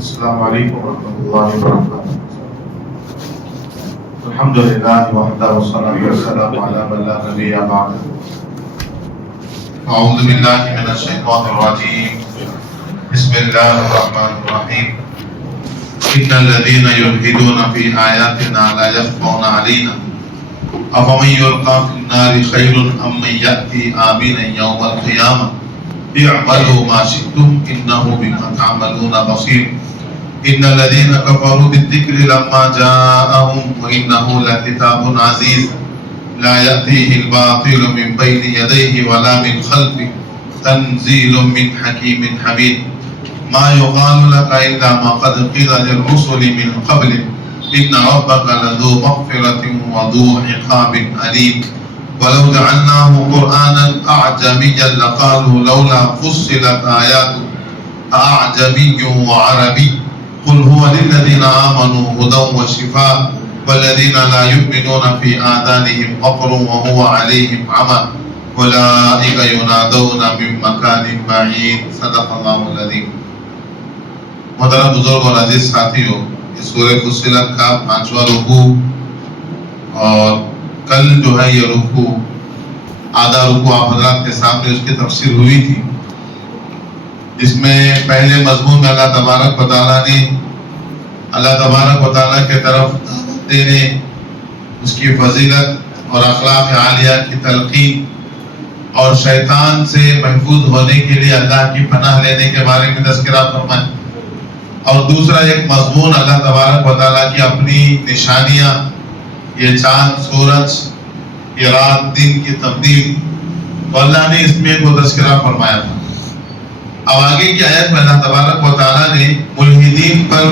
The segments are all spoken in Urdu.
السلام علیکم ورحمۃ اللہ وبرکاتہ. الحمد للہ وحدہ والصلاۃ والسلام علی من لا نبی بعد. اعوذ باللہ من الشیطان الرجیم. بسم اللہ الرحمن الرحیم. ان الذین یلحدون فی آیاتنا لا یخفون علینا افمن یلقی فی النار خیر ام من یأتی آمنا یوم القیامہ اعملوا ما شئتم انه بما تعملون بصیر. ان الذين كفروا بالذكر لما جاءهم وانه لكتاب عزيز لا يأتيه الباطل من بين يديه ولا من خلفه تنزيل من حكيم حميد. ما يقال لك الا ما قد قيل للرسل من قبل ان ربك لذو مغفرة وذو عقاب أليم. ولو جعلناه قرآنا أعجميا لقالوا لولا فصلت آياته أعجمي وعربي قل هو للذين آمنوا هدى وشفاء والذين لا يؤمنون في آذانهم وقر وهو عليهم عمى أولئك ينادون من مكان بعيد. صدق اللہ العظیم. محترم بزرگ اور عزیز ساتھیوں، اس سورہ فصلت کا 5واں رکوع اور کل جو ہے یہ رکوع آدھا رکوع آپ حضرات کے سامنے اس کی تفسیر ہوئی تھی، جس میں پہلے مضمون میں اللہ تبارک و تعالیٰ نے اللہ تبارک و تعالیٰ کے طرف دعوت دینے، اس کی فضیلت اور اخلاق عالیہ کی تلقین اور شیطان سے محفوظ ہونے کے لیے اللہ کی پناہ لینے کے بارے میں تذکرہ فرمایا، اور دوسرا ایک مضمون اللہ تبارک و تعالیٰ کی اپنی نشانیاں، یہ چاند سورج، یہ رات دن کی تبدیل، تو اللہ نے اس میں کو تذکرہ فرمایا تھا. اب آگے کی آیت میں اللہ تبارک و تعالیٰ نے ملحدین پر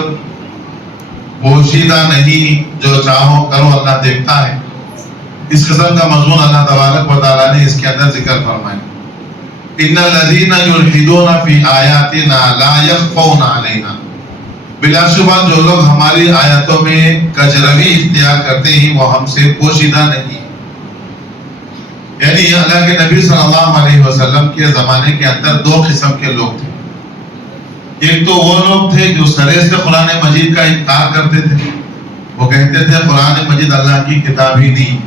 پوشیدہ نہیں، جو چاہو کرو اللہ دیکھتا ہے، اس قسم کا مضمون اللہ تبارک و تعالیٰ نے اس کے اندر ذکر فرمایا. ان الذین یلحدون فی آیاتنا لا یخفون علینا، بلا شبہ جو لوگ ہماری آیاتوں میں کجروی اختیار کرتے ہیں وہ ہم سے پوشیدہ نہیں. یعنی اللہ کے نبی صلی اللہ علیہ وسلم کے زمانے کے اندر دو قسم کے لوگ تھے. ایک تو وہ لوگ تھے جو سرے سے قرآن مجید کا انکار کرتے تھے، وہ کہتے تھے قرآن مجید اللہ کی کتاب ہی نہیں،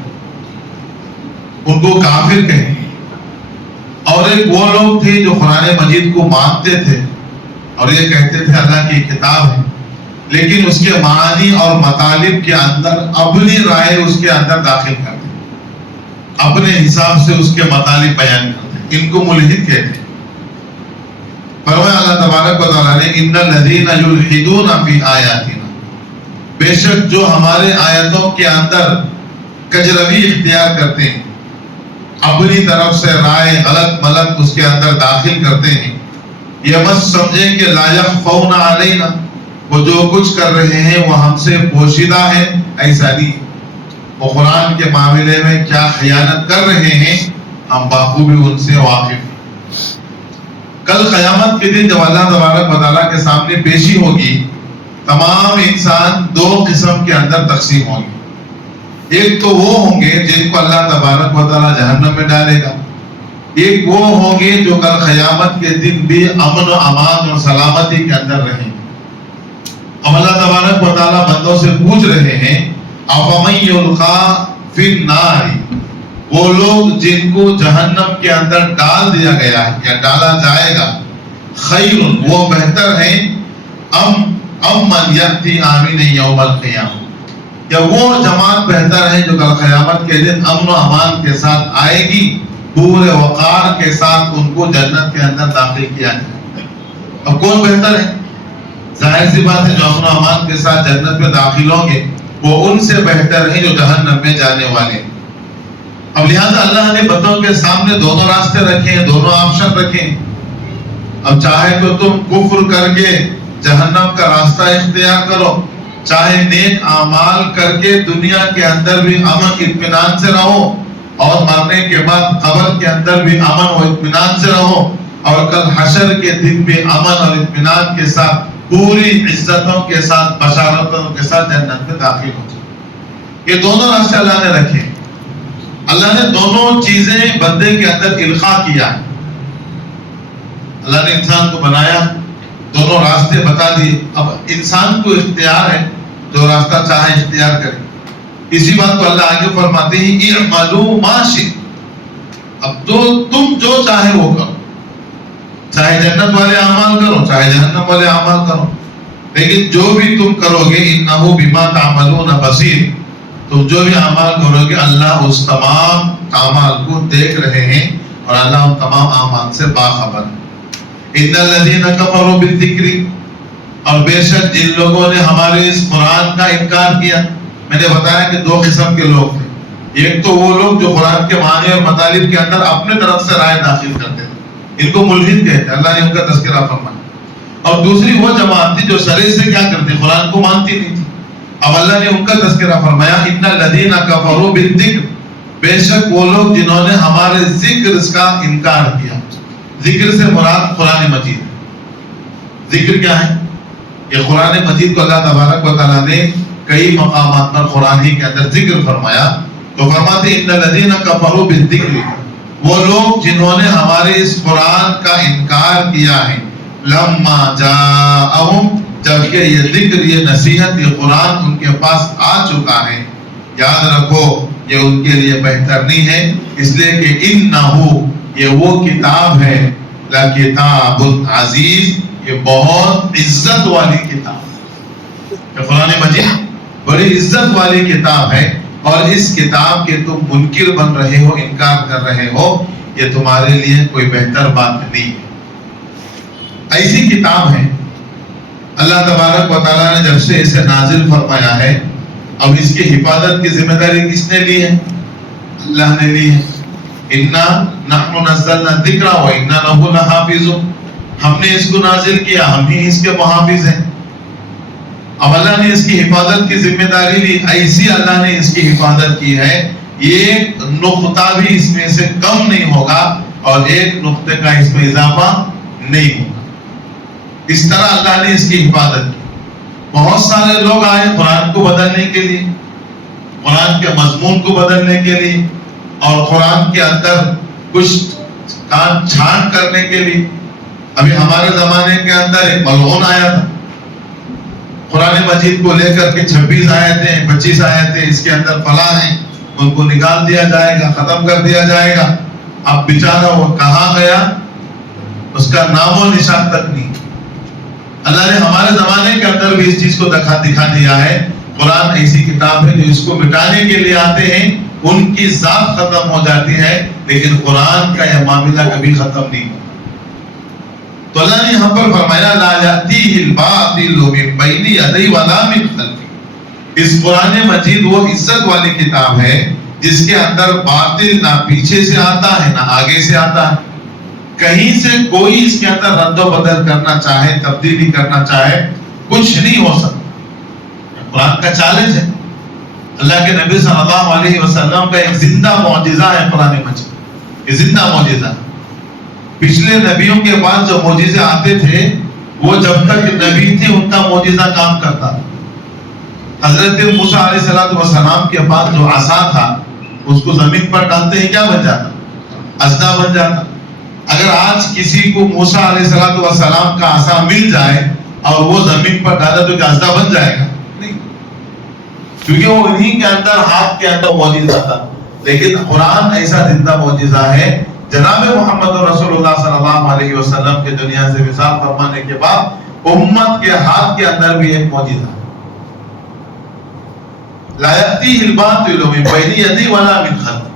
ان کو کافر کہیں. اور ایک وہ لوگ تھے جو قرآن مجید کو مانتے تھے اور یہ کہتے تھے اللہ کی کتاب ہے، لیکن اس کے معانی اور مطالب کے اندر اپنی رائے اس کے اندر داخل کرتے، اپنے حساب سے اس کے مطالب بیان کرتے. ان کو ملحد کہتے ہیں. فرمایا اللہ تبارک و تعالیٰ نے ان الذین یلحدون فی آیاتنا، بے شک جو ہمارے آیتوں کے اندر کجروی اختیار کرتے ہیں، اپنی طرف سے رائے غلط ملت اس کے اندر داخل کرتے ہیں، یہ مت سمجھیں کہ لا یخفون علینا، وہ جو کچھ کر رہے ہیں وہ ہم سے پوشیدہ ہے. ایسا نہیں، وہ قرآن کے معاملے میں کیا خیانت کر رہے ہیں ہم بخوبی ان سے واقف ہیں. کل قیامت کے دن جب اللہ تبارک و تعالیٰ کے سامنے پیشی ہوگی، تمام انسان دو قسم کے اندر تقسیم ہوں گے. ایک تو وہ ہوں گے جن کو اللہ تبارک و تعالیٰ جہنم میں ڈالے گا، ایک وہ ہوں گے جو کل قیامت کے دن بھی امن و امان اور سلامتی کے اندر رہیں گے. اب اللہ تبارک و تعالیٰ بندوں سے پوچھ رہے ہیں افمن یلقی فی النار، وہ لوگ جن کو جہنم کے اندر ڈال دیا گیا ہے یا ڈالا جائے گا، خیر وہ بہتر ہیں، ام من یأتی آمنا یوم القیامہ، یا وہ جماعت بہتر ہے جو کل قیامت کے دن امن و امان کے ساتھ آئے گی، پورے وقار کے ساتھ ان کو جنت کے اندر داخل کیا جائے. اب کون بہتر ہے؟ ظاہر سی بات ہے جو امن و امان کے ساتھ جنت میں داخل ہوں گے وہ ان سے بہتر ہیں جو جہنم میں جانے والے ہیں. اب لہذا اللہ نے بندوں کے سامنے دونوں راستے رکھے ہیں، دونوں آپشن رکھے ہیں. اب چاہے تو تم کفر کر کے جہنم کا راستہ اختیار کرو، چاہے نیک اعمال کر کے دنیا کے اندر بھی امن اطمینان سے رہو اور مرنے کے بعد قبر کے اندر بھی امن و اطمینان سے رہو، اور کل حشر کے دن بھی امن اور اطمینان کے ساتھ پوری عزتوں کے ساتھ بشارتوں کے ساتھ جنت میں داخل ہو جائے. یہ دونوں راستے اللہ نے رکھے. اللہ نے دونوں چیزیں بندے کے اندر القاء کیا ہے. اللہ نے انسان کو بنایا، دونوں راستے بتا دیے. اب انسان کو اختیار ہے، جو راستہ چاہے اختیار کرے. اسی بات کو اللہ آگے فرماتے ہیں اعملوا ما شئتم. اب تو تم جو چاہے وہ کرو، چاہے جنت والے اعمال کرو چاہے جہنم والے اعمال کرو، لیکن جو بھی تم کرو گے انہ بما تعملون بصیر، تم جو بھی اعمال کرو گے اللہ اس تمام اعمال کو دیکھ رہے ہیں اور اللہ ان تمام اعمال سے باخبر ہے. ان الذین کفروا بالذکر، اور بے شک جن لوگوں نے ہمارے اس قرآن کا انکار کیا. میں نے بتایا کہ دو قسم کے لوگ تھے. ایک تو وہ لوگ جو قرآن کے معنی اور مطالب کے اندر اپنے طرف سے رائے داخل کرتے تھے، ان کو ملحد کہتے ہیں، اللہ نے ان کا تذکرہ فرمایا. اور دوسری وہ جماعت تھی جو سرے سے کیا کرتے، قرآن کو مانتی نہیں تھی. اب اللہ نے ان کا تذکرہ فرمایا ان الذین کفروا بالذکر، بے شک وہ لوگ جنہوں نے ہمارے ذکر کا انکار کیا. ذکر سے مراد قرآن مجید. ذکر کیا ہے؟ یہ قرآن مجید کو اللہ تبارک و تعالیٰ نے کئی مقامات پر قرآن ہی کے اندر ذکر فرمایا. تو فرماتے ان الذین کفروا بالذکر، وہ لوگ جنہوں نے ہمارے اس قرآن کا انکار کیا ہے. لما جاءہم، جبکہ یہ ذکر، یہ نصیحت، یہ قرآن ان کے پاس آ چکا ہے. یاد رکھو یہ ان کے لیے بہتر نہیں ہے، اس لیے کہ انہو، یہ وہ کتاب ہے، لکتاب عزیز، یہ بہت عزت والی کتاب ہے. قرآن مجید بڑی عزت والی کتاب ہے، اور اس کتاب کے تم منکر بن رہے ہو، انکار کر رہے ہو، یہ تمہارے لیے کوئی بہتر بات نہیں ہے. ایسی کتاب ہے اللہ تبارک و تعالیٰ نے جب سے اسے نازل فرمایا ہے، اب اس کی حفاظت کی ذمہ داری کس نے لی ہے؟ اللہ نے لی ہے. انا نحن نزلنا الذکر وانا لہ لحافظون، ہم نے اس کو نازل کیا، ہم ہی اس کے محافظ ہیں. اب اللہ نے اس کی حفاظت کی ذمہ داری لی. ایسی اللہ نے اس کی حفاظت کی ہے، ایک نقطہ بھی اس میں سے کم نہیں ہوگا اور ایک نقطے کا اس میں اضافہ نہیں ہوگا. اس طرح اللہ نے اس کی حفاظت کی. بہت سارے لوگ آئے قرآن کو بدلنے کے لیے، قرآن کے مضمون کو بدلنے کے لیے، اور قرآن کے اندر کچھ کان چھانٹ کرنے کے لیے. ابھی ہمارے زمانے کے اندر ایک ملعون آیا تھا، قرآن مجید کو لے کر کے 26 آیتیں 25 آیتیں اس کے اندر فلاں ہیں، ان کو نکال دیا جائے گا، ختم کر دیا جائے گا. اب بیچارہ وہ کہاں گیا، اس کا نام و نشان تک نہیں. اللہ نے ہمارے زمانے کے اندر بھی اس چیز کو دکھا دیا ہے. قرآن ایسی کتاب ہے جو اس کو مٹانے کے لیے آتے ہیں، ان کی ذات ختم ہو جاتی ہے، لیکن قرآن کا یہ معاملہ کبھی ختم نہیں ہوتا. تو اللہ نے یہاں پر فرمایا لا یأتیہ الباطل من بین یدیہ ولا من خلفہ. اس قرآن مجید وہ عزت والی کتاب ہے جس کے اندر باطل نہ پیچھے سے آتا ہے نہ آگے سے آتا ہے. کہیں سے کوئی اس کے اندر رد و بدل کرنا چاہے، تبدیلی کرنا چاہے، کچھ نہیں ہو سکتا. قرآن کا چیلنج ہے. اللہ کے نبی صلی اللہ علیہ وسلم کا ایک زندہ معجزہ ہے قرآن مجید. یہ زندہ معجزہ ہے. پچھلے نبیوں کے بعد جو معجزے آتے تھے وہ جب تک نبی تھے ان کا معجزہ کام کرتا تھا. حضرت موسیٰ علیہ السلام کے بعد جو عصا تھا اس کو زمین پر ڈالتے ہی کیا بن جاتا؟ اژدھا بن جاتا. اگر آج کسی کو موسیٰ علیہ السلام کا عصا مل جائے اور وہ زمین پر ڈالا تو کیا اژدھا بن جائے گا؟ نہیں، کیونکہ وہ انہی کے اندر، ہاتھ کے اندر معجزہ تھا. لیکن قرآن ایسا زندہ معجزہ ہے. جناب محمد رسول اللہ صلی اللہ علیہ وسلم کے دنیا سے وصال فرمانے کے بعد امت کے ہاتھ کے اندر بھی ایک معجزہ ہے. لا یأتیہ الباطل من بین یدیہ ولا من خلفہ.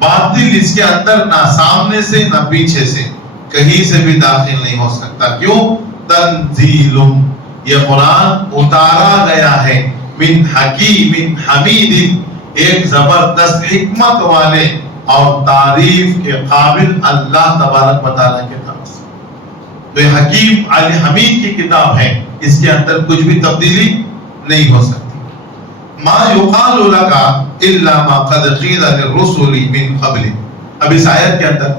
باطل اس کے اندر نہ سامنے سے نہ پیچھے سے کہیں سے بھی داخل نہیں ہو سکتا. کیوں؟ تنزیل، یہ قرآن اتارا گیا ہے من حکیم حمید، ایک زبردست حکمت والے اور تعریف کے قابل اللہ تبارک و تعالیٰ کے طرف سے. تو یہ حکیم علی حمید کی کتاب ہے، اس کے اندر کچھ بھی تبدیلی نہیں ہو سکتی. ما یقال لک الا ما قد قیل للرسل من قبل. اب اس آیت کے اندر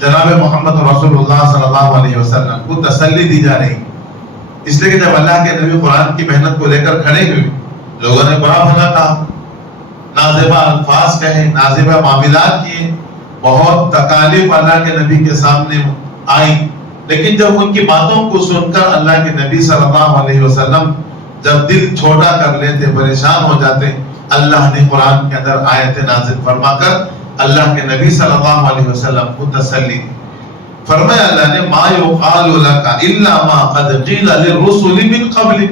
جناب محمد رسول اللہ صلی اللہ علیہ وسلم کو تسلی دی جا رہی، اس لیے کہ جب اللہ کے نبی قرآن کی محنت کو لے کر کھڑے ہوئے، لوگوں نے بڑا بھلا کہا، نازیبہ الفاظ کہے، نازیبہ معاملات کیے، بہت تکالیف اللہ کے نبی کے سامنے آئی، لیکن جب ان کی باتوں کو سن کر اللہ کے نبی صلی اللہ علیہ وسلم جب دل چھوٹا کر لیتے، پریشان ہو جاتے، اللہ نے قرآن کے اندر آیت نازل فرما کر اللہ کے نبی صلی اللہ علیہ وسلم کو تسلی دی۔ فرمایا اللہ نے ما یقال لک الا ما قد قیل للرسل من قبل،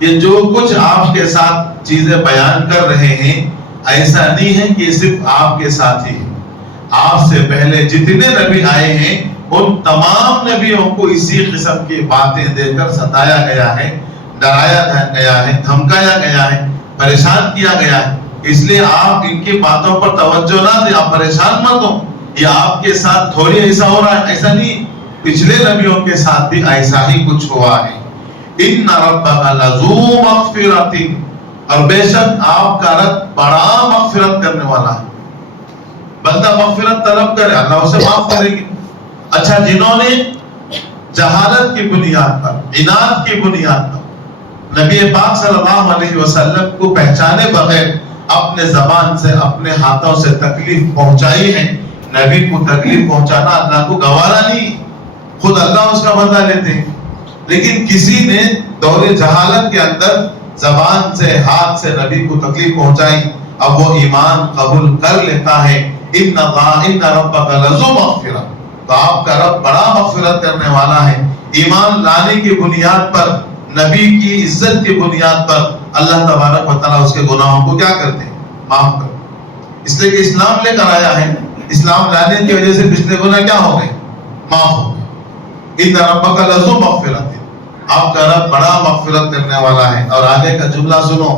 یہ جو کچھ آپ کے ساتھ چیزیں بیان کر رہے ہیں ایسا نہیں ہے کہ صرف آپ کے ساتھ ہی، آپ سے پہلے جتنے نبی آئے ہیں ان تمام نبیوں کو اسی قسم کی باتیں دے کر ستایا گیا ہے، ڈرایا گیا ہے، دھمکایا گیا ہے، پریشان کیا گیا ہے۔ اس لیے آپ ان کی باتوں پر توجہ نہ دیں، آپ پریشان مت ہو، یہ آپ کے ساتھ تھوڑی ایسا ہو رہا ہے، ایسا نہیں، پچھلے نبیوں کے ساتھ بھی ایسا ہی کچھ ہوا ہے۔ ان ربک لذو مغفرۃ، اور بے شک آپ کا رب بڑا مغفرت کرنے والا ہے۔ بندہ مغفرت طلب کرے اللہ اسے معاف کرے گی۔ اچھا، جنہوں نے جہالت کی بنیاد پر، عناد کی بنیاد پر نبی پاک صلی اللہ علیہ وسلم کو پہچانے بغیر اپنے زبان سے، اپنے ہاتھوں سے تکلیف پہنچائی ہے، نبی کو تکلیف پہنچانا اللہ کو گوارا نہیں، خود اللہ اس کا بدلہ لیتے ہیں۔ لیکن کسی نے دور جہالت کے اندر زبان سے، ہاتھ سے نبی کو تکلیف پہنچائی، اب وہ ایمان قبول کر لیتا ہے۔ ان ربک لذو مغفرۃ، تو آپ کا رب بڑا مغفرت کرنے والا ہے۔ ایمان لانے کی بنیاد پر، نبی کی عزت کی بنیاد پر اللہ تبارک و تعالیٰ اس کے گناہوں کو کیا کرتے ہیں؟ معاف کرتے۔ اس لیے کہ اسلام لے کر آیا ہے، اسلام لانے کی وجہ سے پچھلے گناہ کیا ہو گئے؟ معاف ہو گئے۔ ان ربک لذو مغفرۃ، آپ کا رب بڑا مغفرت کرنے والا ہے۔ اور آگے کا جملہ سنو،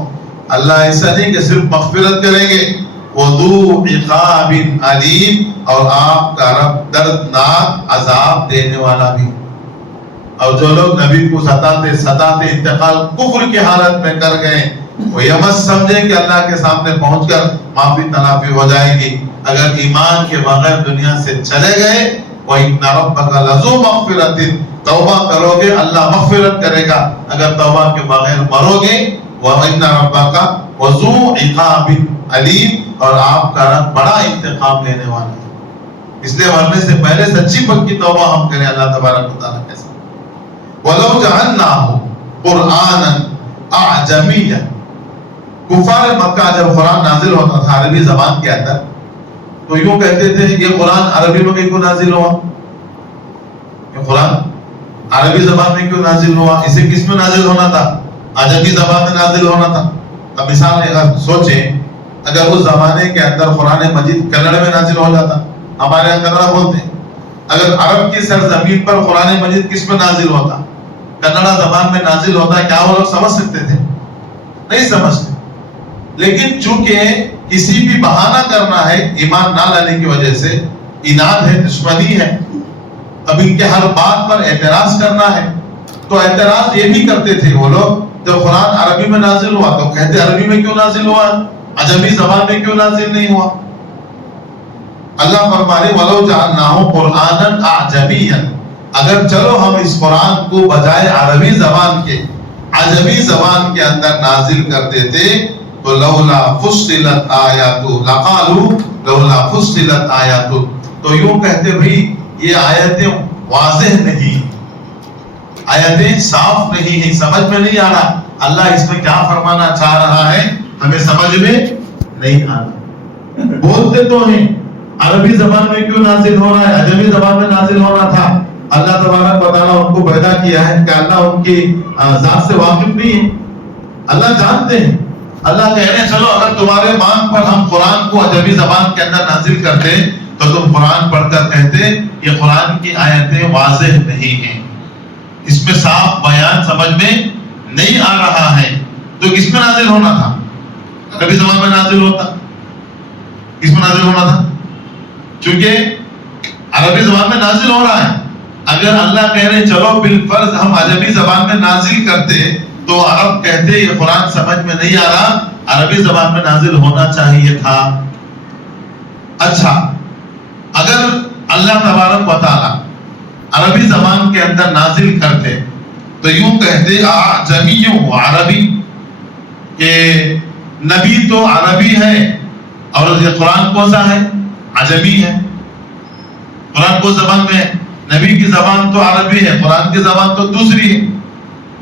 اللہ ایسا نہیں کہ صرف مغفرت کریں گے، وذو عقاب علیم، اور آپ کا رب دردناک عذاب دینے والا بھی۔ اور جو لوگ نبی کو ستاتے انتقال کفر کی حالت میں کر گئے، وہ یہ مت سمجھیں کہ اللہ کے سامنے پہنچ کر معافی تلافی ہو جائے گی۔ اگر ایمان کے بغیر دنیا سے چلے گئے، وَإِنَّ رَبَّكَ لَذُو مَغْفِرَةٍ، توبہ کرو گے اللہ مغفرت کرے گا، اگر توبہ کے بغیر مرو گے، وَإِنَّ رَبَّكَ وَذُو عِقَابٍ عَلِيمٍ، اور آپ کا رب بڑا انتقام لینے والا ہے۔ اس لیے مرنے سے پہلے سچی پکی توبہ ہم کریں اللہ تبارک و تعالیٰ کے ساتھ۔ وَلَوْ جَعَلْنَاهُ قُرْآنًا أَعْجَمِيًّا، کفار مکہ جب قرآن نازل ہوتا تھا عربی زبان کے اندر، تو یوں کہتے تھے یہ قرآن عربی میں کیوں نازل ہوا؟ یہ قرآن عربی زبان میں کیوں نازل ہوا؟ اسے کس میں نازل ہونا تھا؟ عجمی زبان میں نازل ہونا تھا۔ اب مثال اگر سوچیں، اگر اس زمانے کے اندر قرآن مجید کنڑ میں نازل ہو جاتا، ہمارے یہاں کنڑا بولتے ہیں، اگر عرب کی سرزمین پر قرآن مجید کس میں نازل ہوتا؟ کنڑا زبان میں نازل ہوتا، کیا وہ لوگ سمجھ سکتے تھے؟ نہیں سمجھتے۔ لیکن چونکہ کسی بھی بہانہ کرنا ہے ایمان نہ لانے کی وجہ سے، عناد ہے، دشمنی ہے، اب ان کے ہر بات پر اعتراض کرنا ہے، تو اعتراض یہ بھی کرتے تھے وہ لوگ، جب قرآن عربی میں نازل ہوا تو کہتے عربی میں کیوں نازل ہوا، عجمی زبان میں کیوں نازل نہیں ہوا؟ اللہ فرمانے وَلَوْ جَعَلْنَاهُ قُرْآنًا أَعْجَمِيًّا، اگر چلو ہم اس قرآن کو بجائے عربی زبان کے عجمی زبان کے اندر نازل کر دیتے، تو لولا فصلت آیاتو لقالو لولا فصلت آیاتو، تو یوں کہتے بھئی یہ آیتیں واضح نہیں، آیتیں صاف نہیں ہیں، سمجھ میں نہیں آ رہا اللہ اس میں کیا فرمانا چاہ رہا ہے، ہمیں سمجھ میں نہیں آ رہا۔ بولتے تو ہیں عربی زبان میں کیوں نازل ہو رہا ہے، عجمی زبان میں نازل ہونا تھا۔ اللہ تبارک و تعالیٰ ان کو پیدا کیا ہے کہ اللہ ان کی ذات سے واقف نہیں ہے، اللہ جانتے ہیں۔ اللہ کہہ رہے ہیں چلو اگر تمہارے مانگ پر ہم قرآن کو عجمی زبان کے اندر نازل کرتے تو تم قرآن پڑھ کر کہتے یہ قرآن کی آیتیں واضح نہیں ہیں، اس میں صاف بیان سمجھ میں نہیں آ رہا ہے، تو کس میں نازل ہونا تھا؟ عربی زبان میں نازل ہوتا۔ کس میں نازل ہونا تھا؟ چونکہ عربی زبان میں نازل ہو رہا ہے، اگر اللہ کہہ رہے چلو بالفرض ہم عجمی زبان میں نازل کرتے تو عرب کہتے یہ قرآن سمجھ میں نہیں آ رہا، عربی زبان میں نازل ہونا چاہیے تھا۔ اچھا، اگر اللہ تبارک و تعالی عربی زبان کے اندر نازل کرتے تو یوں کہتے اعجمی و عربی، کہ نبی تو عربی ہے اور یہ قرآن کون سا ہے؟ عجمی ہے۔ قرآن کو زبان میں نبی کی زبان تو عربی ہے، قرآن کی زبان تو دوسری ہے.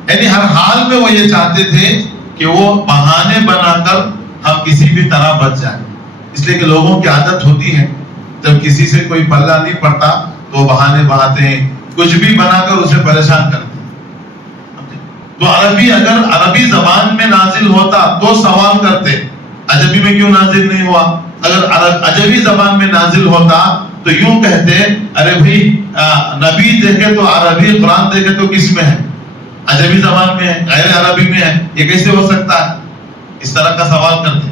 یعنی ہر حال میں وہ یہ چاہتے تھے کہ وہ بہانے بنا کر ہم کسی بھی طرح بچ جائیں. اس لیے کہ لوگوں کی عادت ہوتی ہے جب کسی سے کوئی پلہ نہیں پڑتا تو بہانے بناتے ہیں، کچھ بھی بنا کر اسے پریشان کرتے ہیں. تو عربی اگر عربی زبان میں نازل ہوتا تو سوال کرتے، عجمی میں کیوں نازل نہیں ہوا؟ اگر عجمی زبان میں نازل ہوتا تو یوں کہتے، ارے بھائی نبی دیکھے تو عربی، قرآن دیکھے تو کس میں ہے؟ عجمی زبان میں ہے، غیر عربی میں ہے، یہ کیسے ہو سکتا ہے؟ اس طرح کا سوال کرتے.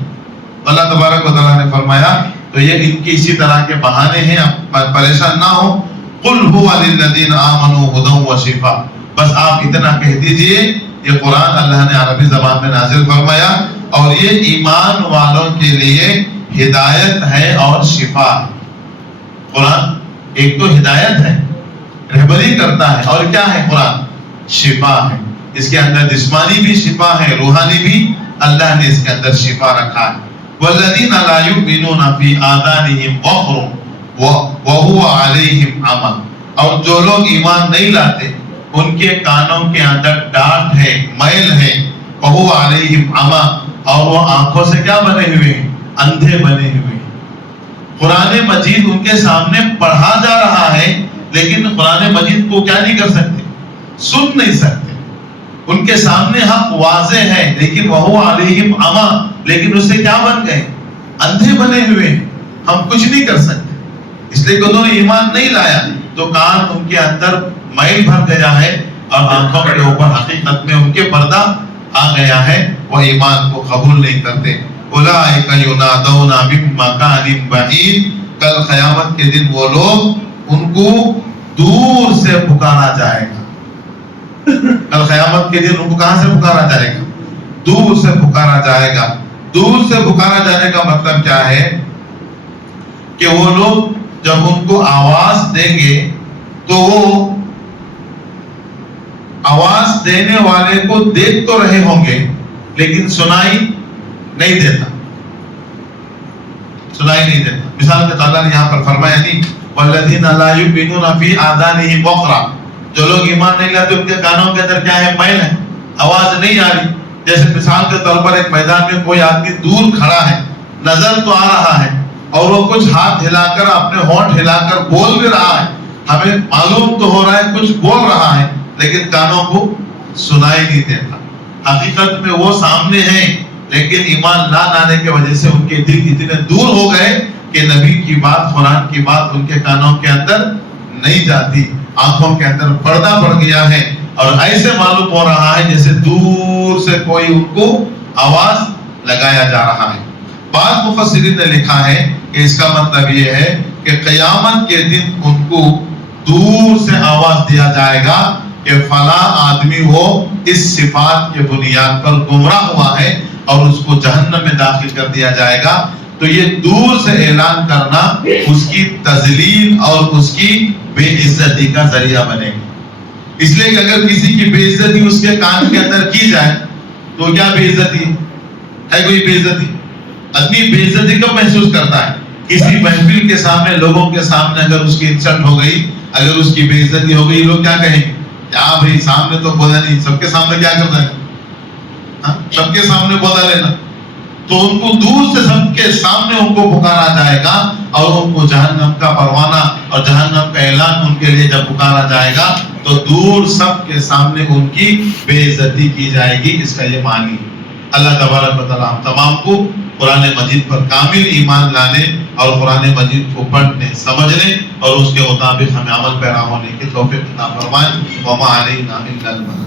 اللہ تبارک و تعالیٰ نے فرمایا تو یہ ان کی اسی طرح کے بہانے ہیں، پریشان نہ ہو. قل هو للذین آمنوا ھدی وشفاء، بس آپ اتنا کہہ دیجئے یہ قرآن اللہ نے عربی زبان میں نازل فرمایا اور یہ ایمان والوں کے لیے ہدایت ہے اور شفا ہے. قرآن ایک تو ہدایت ہے، رہبری کرتا ہے، اور کیا ہے؟ قرآن شفا ہے. اس کے اندر جسمانی بھی شفا ہے، روحانی بھی اللہ نے اس کے اندر شفا رکھا ہے. والذین لا یؤمنون فی آذانہم وقر وہو علیہم عمی، اور جو لوگ ایمان نہیں لاتے ان کے کانوں کے اندر ڈانٹ ہے، میل ہے. وہو علیہم عمی، اور وہ آنکھوں سے کیا بنے ہوئے ہیں؟ اندھے بنے ہوئے ہیں. قرآن مجید ان کے سامنے پڑھا جا رہا ہے لیکن قرآن مجید کو کیا نہیں کر سکتے؟ سن نہیں سکتے. ان کے سامنے حق واضح ہے لیکن وہ علیہم عمی، لیکن اس سے کیا بن گئے؟ اندھے بنے ہوئے ہیں. ہم کچھ نہیں کر سکتے اس لیے کہ انہوں نے ایمان نہیں لایا تو کان ان کے اندر میل بھر گیا ہے اور آنکھوں کے اوپر حقیقت میں ان کے پردہ آ گیا ہے، وہ ایمان کو قبول نہیں کرتے. اولئک ینادون من مکان بعید، کل قیامت کے دن وہ لوگ ان کو دور سے پکارا جائے گا. کل قیامت کے دن ان کو کہاں سے پکارا جائے گا؟ دور سے پکارا جائے گا. دور سے پکارا جانے کا مطلب کیا ہے؟ کہ وہ لوگ جب ان کو آواز دیں گے تو وہ آواز دینے والے کو دیکھ تو رہے ہوں گے لیکن سنائی نہیں دیتا، سنائی نہیں دیتا. مثال کے اللہ نے یہاں پر فرمایا نہیں والذین لا یؤمنون فی آذانہم وقرا، جو لوگ ایمان نہیں لاتے ان کے کانوں کے اندر کیا ہے؟ میل ہے، آواز نہیں آ رہی. جیسے مثال کے طور پر ایک میدان میں کوئی آدمی دور کھڑا ہے، نظر تو آ رہا ہے اور وہ کچھ ہاتھ ہلا کر اپنے ہونٹ ہلا کر بول بھی رہا ہے، ہمیں معلوم تو ہو رہا ہے کچھ بول رہا ہے لیکن کانوں کو سنائی نہیں دیتا. حقیقت میں وہ سامنے ہیں لیکن ایمان نہ لانے کی وجہ سے ان کے دل اتنے دور ہو گئے کہ نبی کی بات، قرآن کی بات ان کے کانوں کے اندر نہیں جاتی. آنکھوں کے اندر پردہ پڑ گیا ہے اور ایسے معلوم ہو رہا ہے جیسے دور سے کوئی ان کو آواز لگایا جا رہا ہے. بعض مفسرین نے لکھا ہے کہ اس کا مطلب یہ ہے کہ قیامت کے دن ان کو دور سے آواز دیا جائے گا کہ فلاں آدمی وہ اس صفات کے بنیاد پر گمراہ ہوا ہے اور اس کو جہنم میں داخل کر دیا جائے گا. تو یہ دور سے اعلان کرنا اس کی تذلیل اور اس کی بے عزتی کا ذریعہ بنے گا. اس لیے کہ اگر کسی کی بے عزتی اس کے کان کے اندر کی جائے تو کیا بے عزتی ہے؟ کوئی بے عزتی؟ آدمی بے عزتی کب محسوس کرتا ہے؟ کسی محفل کے سامنے، لوگوں کے سامنے اگر اس کی انسلٹ ہو گئی، اگر اس کی بے عزتی ہو گئی، لوگ کیا کہیں گے؟ کیا بھائی سامنے تو بولا نہیں، سب کے سامنے کیا کرتا ہے؟ سب کے سامنے بولا لینا. تو ان کو دور سے سب کے سامنے ان کو پکارا جائے گا اور ان کو جہنم کا پروانہ اور جہنم کا اعلان ان کے لیے جب پکارا جائے گا تو دور سب کے سامنے ان کی بے عزتی کی جائے گی. اس کا یہ معنی. اللہ تبارک و تعالیٰ ہم تمام کو قرآن مجید پر کامل ایمان لانے اور قرآن مجید کو پڑھنے، سمجھنے اور اس کے مطابق ہمیں عمل پیرا ہونے کی توفیق عطا فرمائے. وما علینا الا البلاغ.